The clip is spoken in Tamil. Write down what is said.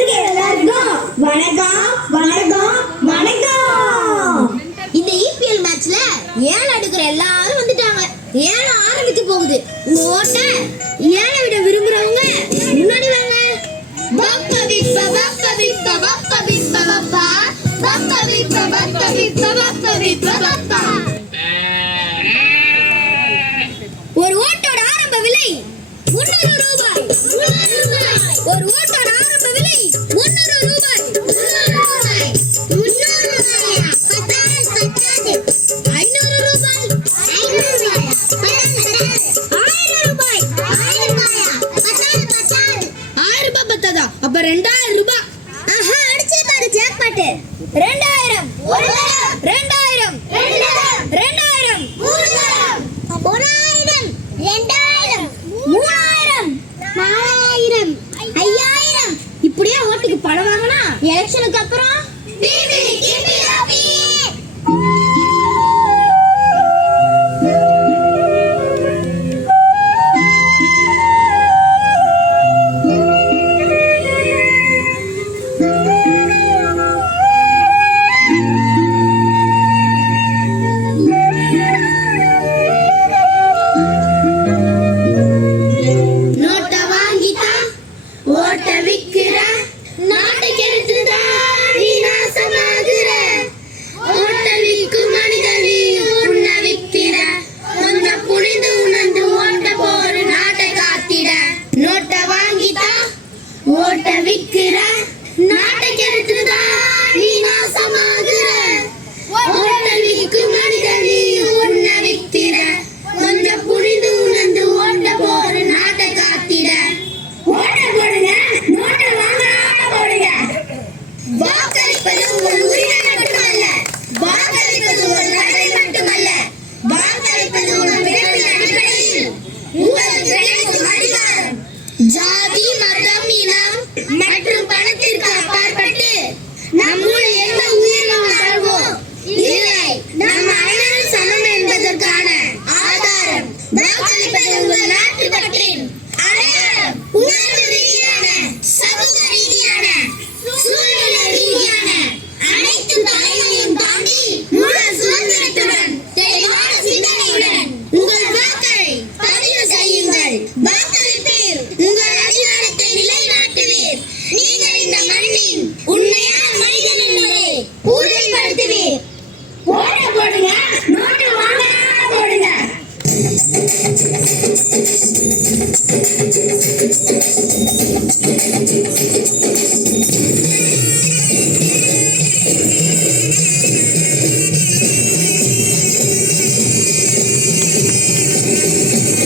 வந்திருக்க எல்லாருக்கும் வணக்கம் வணக்கம் வணக்கம். இந்த இபிஎல் மேட்ச்ல ஏன் எடுக்கிற எல்லாரும் வந்துட்டாங்க. ஏன் ஆரம்பிக்க போகுது. ஓட்ட ஏன் விட விரும்புறவங்க முன்னாடி வாங்க. பப்பா பிப்பா பப்பா பிப்பா பப்பா பிப்பா பப்பா பப்பா பிப்பா பப்பா பிப்பா பப்பா பிப்பா பப்பா. ஒரு ஓட்டோட ஆரம்ப விலை 300 ரூபாய். ஒரு ஓட்டோட ஆரம்ப விலை 300 ரூபாய். 300 ரூபாய். 500 ரூபாய். 1000 ரூபாய். 1000 ரூபாய் பத்தாதா? அப்ப 2000 ரூபாய். ஆஹா, அடிச்சே பாரு ஜாக்பாட். 2000 2000 2000 2000 3000 3000 4000 5000 இப்படியே ஓட்டுக்கு பணம் வாங்கினா எலெக்ஷனுக்கு அப்புறம் ஓட்ட விக்கிற நாட்டை கெடுத்துதா நீ நாசமாகுற. ஓட்ட விக்கு மனித நீ உன்னை வித்திர கொஞ்சம் புரிந்து உணர்ந்து ஓட்ட போற நாட்டை காத்திட. ஓட்ட போடுங்க, நோட்டை வாங்காம போடுங்க. வாக்களிப்பது உங்கள் உரிமை மட்டுமல்ல, வாக்களிப்பது ஒரு கடை மட்டுமல்ல, வாக்களிப்பது உங்கள் பிறப்பின் அடிப்படையில் உங்களுக்கு கிடைக்கும் அதிகாரம். ஜாதி மதம் இனம்